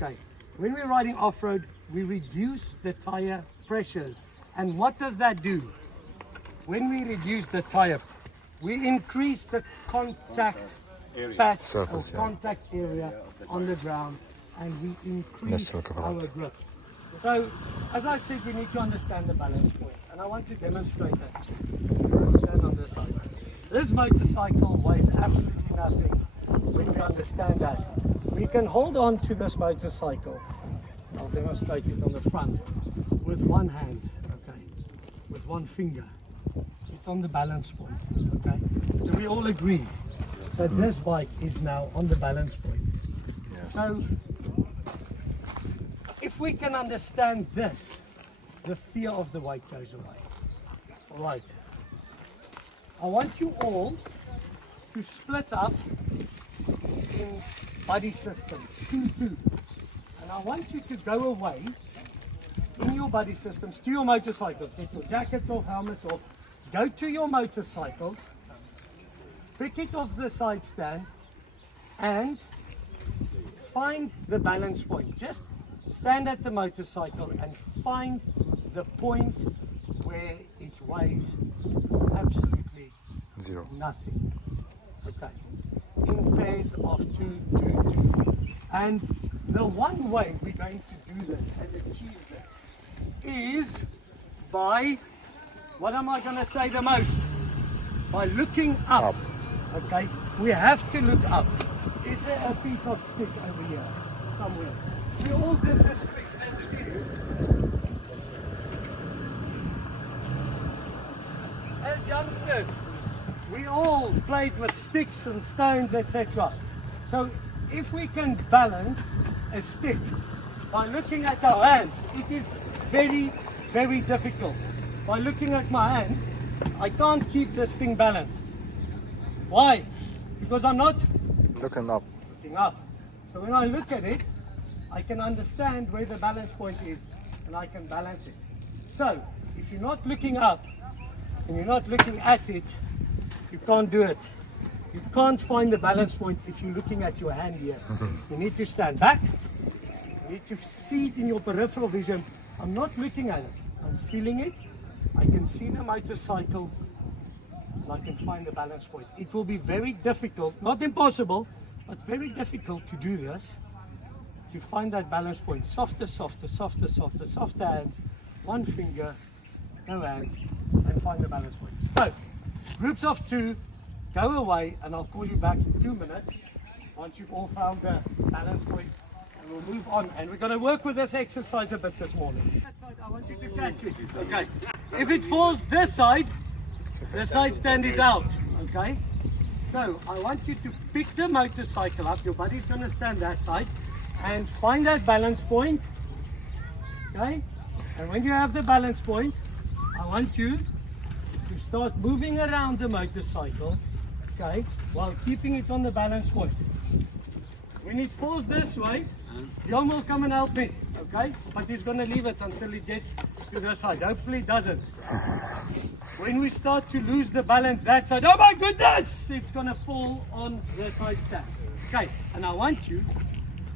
Okay. When we're riding off-road, we reduce the tire pressures. And what does that do? When we reduce the tire, we increase the contact patch Surface, or contact area on the ground, and we increase our grip. So, as I said, you need to understand the balance point, and I want to demonstrate that. Stand on this side. This motorcycle weighs absolutely nothing when we understand that. We can hold on to this motorcycle. I'll demonstrate it on the front with one hand, okay, with one finger. It's on the balance point, okay. So we all agree that this bike is now on the balance point. Yes. So if we can understand this, the fear of the weight goes away. All right. I want you all to split up in buddy systems, 2-2. And I want you to go away in your buddy systems to your motorcycles. Get your jackets off, helmets off. Go to your motorcycles, pick it off the side stand, and find the balance point. Just stand at the motorcycle and find the point where it weighs absolutely Zero. nothing. Okay. In pairs of 2-2-2. And the one way we're going to do this and achieve this is by, what am I going to say the most? By looking up. Okay, we have to look up. Is there a piece of stick over here somewhere? We all did this trick as kids. As youngsters, we all played with sticks and stones, etc. So if we can balance a stick by looking at our hands, it is very, very difficult. By looking at my hand, I can't keep this thing balanced. Why? Because I'm not Looking up. looking up. So when I look at it, I can understand where the balance point is and I can balance it. So if you're not looking up and you're not looking at it, you can't do it. You can't find the balance point if you're looking at your hand here. You need to stand back. You need to see it in your peripheral vision. I'm not looking at it. I'm feeling it. I can see the motorcycle and I can find the balance point. It will be very difficult, not impossible, but very difficult to do this, to find that balance point. Softer, softer, softer, softer, softer hands, one finger, no hands, and find the balance point. So, groups of 2, go away, and I'll call you back in 2 minutes once you've all found the balance point, and we'll move on. And we're going to work with this exercise a bit this morning. That side, I want you to catch it. Okay. If it falls this side, the side stand is out. Okay. So I want you to pick the motorcycle up. Your buddy's going to stand that side and find that balance point. Okay. And when you have the balance point, I want you to start moving around the motorcycle, okay, while keeping it on the balance point. When it falls this way, John will come and help me, okay? But he's going to leave it until it gets to the side. Hopefully it doesn't. When we start to lose the balance that side, oh my goodness, it's going to fall on the side stand. Okay, and I want you,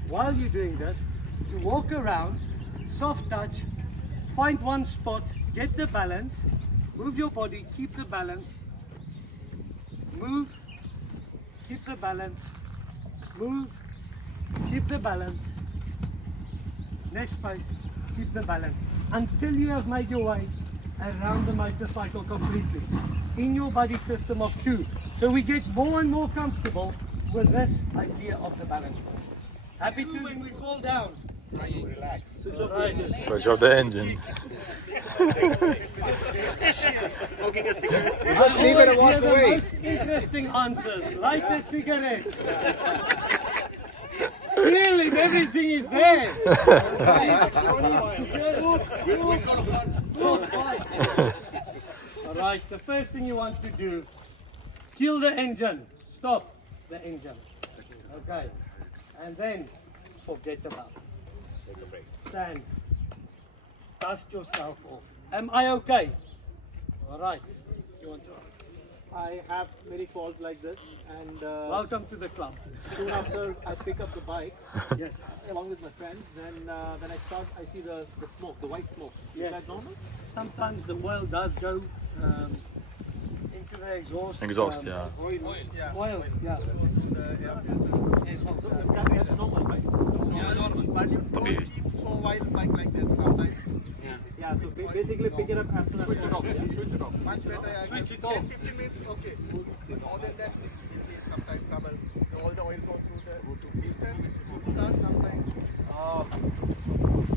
while you're doing this, to walk around, soft touch, find one spot, get the balance, move your body, keep the balance, move, keep the balance, move, keep the balance, next space, keep the balance, until you have made your way around the motorcycle completely, in your body system of 2. So we get more and more comfortable with this idea of the balance point. Happy to when we fall down. Relax. Switch off the engine. Smoking a cigarette. Just leave it and walk away. The most interesting answers. Light a cigarette. Feeling everything is there. Alright, the first thing you want to do, kill the engine. Stop the engine. Okay. And then forget about it. Stand. Dust yourself off. Am I okay? Alright. You want to? I have many falls like this, and Welcome to the club. soon after I pick up the bike, Yes. along with my friends, then when I start, I see the smoke, the white smoke. Yes. Is that normal? Sometimes the oil does go into the exhaust. Exhaust, yeah. Oil, yeah. So that's normal, right? But you don't طبيعي. keep for a while bike like that sometimes. Yeah, so basically pick it up as soon as switch it off. Yeah? Switch it off. Much better. Switch it 10, off. 15 minutes, okay. More than that, it will be sometimes trouble. All the oil go through the distance, start sometimes.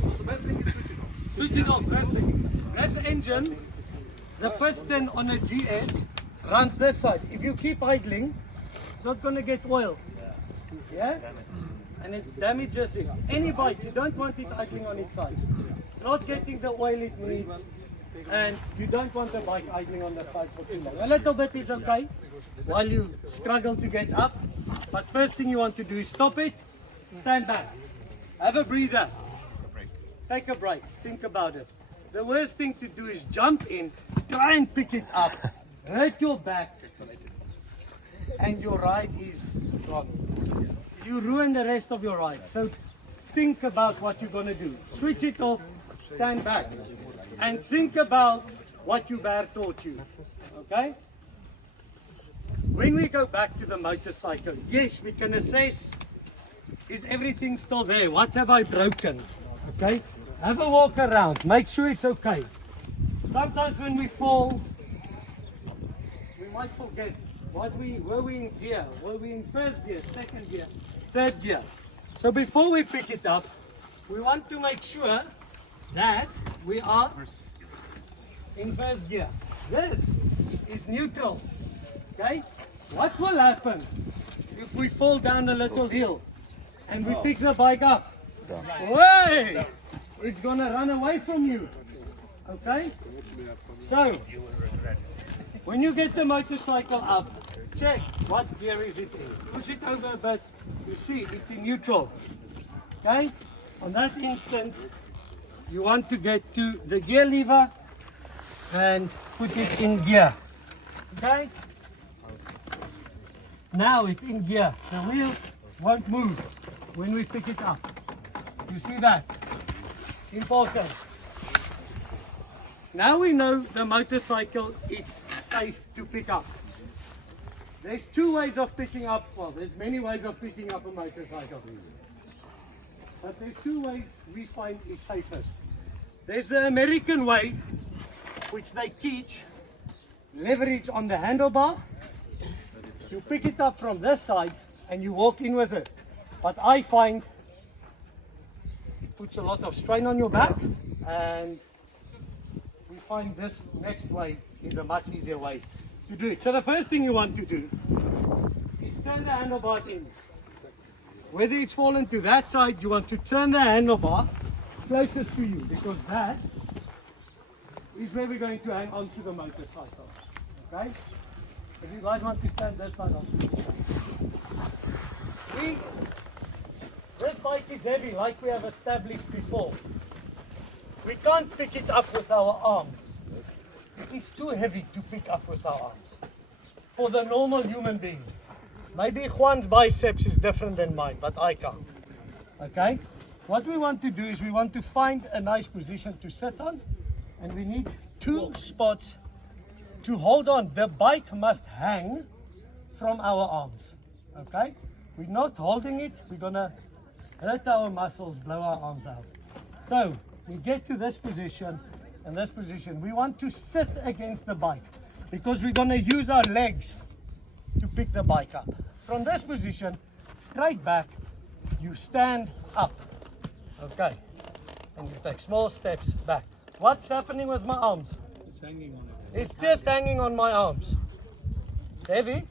So the best thing is switch it off. Switch it off first thing. This engine, the piston on a GS runs this side. If you keep idling, it's not going to get oil. Yeah? And it damages it. Any bike, you don't want it idling on its side. It's not getting the oil it needs. And you don't want the bike idling on the side for too long. A little bit is okay while you struggle to get up. But first thing you want to do is stop it, stand back, have a breather, take a break, think about it. The worst thing to do is jump in, try and pick it up, hurt your back, and your ride is gone. You ruin the rest of your ride. So think about what you're going to do. Switch it off, stand back, and think about what your bear taught you. Okay? When we go back to the motorcycle, yes, we can assess, is everything still there? What have I broken? Okay? Have a walk around, make sure it's okay. Sometimes when we fall, we might forget. Were we in gear? Were we in first gear, second gear, third gear? So before we pick it up, we want to make sure that we are in first gear. This is neutral. Okay? What will happen if we fall down a little hill and we pick the bike up? Way! It's gonna run away from you. Okay? So, when you get the motorcycle up, check what gear is it in. Push it over a bit. You see, it's in neutral. Okay? On that instance, you want to get to the gear lever and put it in gear. Okay? Now it's in gear. The wheel won't move when we pick it up. You see that? Important. Now we know the motorcycle is safe to pick up. There's two ways of picking up, well, there's many ways of picking up a motorcycle. But there's two ways we find is safest. There's the American way, which they teach, leverage on the handlebar. You pick it up from this side and you walk in with it. But I find it puts a lot of strain on your back, and we find this next way is a much easier way to do it. So the first thing you want to do is turn the handlebars in. Whether it's fallen to that side, you want to turn the handlebar closest to you, because that is where we're going to hang on to the motorcycle. Okay? If you guys want to stand this side, this bike is heavy, like we have established before. We can't pick it up with our arms. It is too heavy to pick up with our arms. For the normal human being. Maybe Juan's biceps is different than mine, but I can't. Okay? What we want to do is we want to find a nice position to sit on, and we need two spots to hold on. The bike must hang from our arms. Okay? We're not holding it, we're gonna hurt our muscles, blow our arms out. So we get to this position, and this position, we want to sit against the bike, because we're gonna use our legs to pick the bike up. From this position, straight back, you stand up. Okay, and you take small steps back. What's happening with my arms? It's hanging on it. It's just hanging on my arms. It's heavy,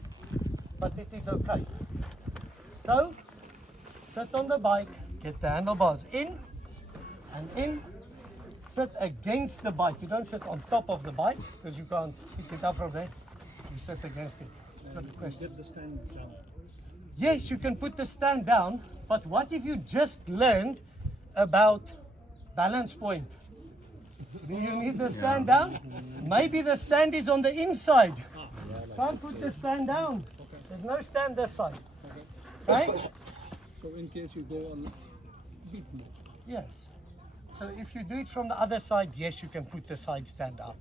but it is okay. So, sit on the bike, get the handlebars in and in. Sit against the bike. You don't sit on top of the bike, because you can't pick it up from there. You sit against it. Good question. Get the stand down. Yes, you can put the stand down, but what if you just learned about balance point? Do you need the stand down? Maybe the stand is on the inside. Can't put the stand down. There's no stand this side. Right? So in case you go a bit more. Yes. So if you do it from the other side, yes, you can put the side stand up.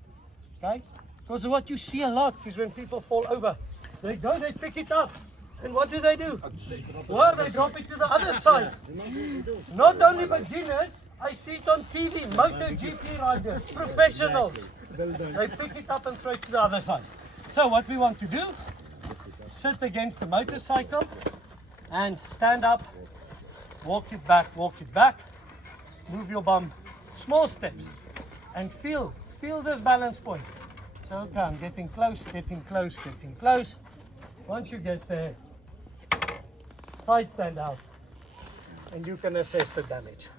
Okay? Because what you see a lot is when people fall over, they go, they pick it up. And what do? Well, they drop it to the other side. Not only beginners, I see it on TV, MotoGP riders, professionals. They pick it up and throw it to the other side. So what we want to do, sit against the motorcycle and stand up, walk it back, move your bum, small steps, and feel this balance point. So okay, I'm getting close. Once you get there, side stand out, and you can assess the damage.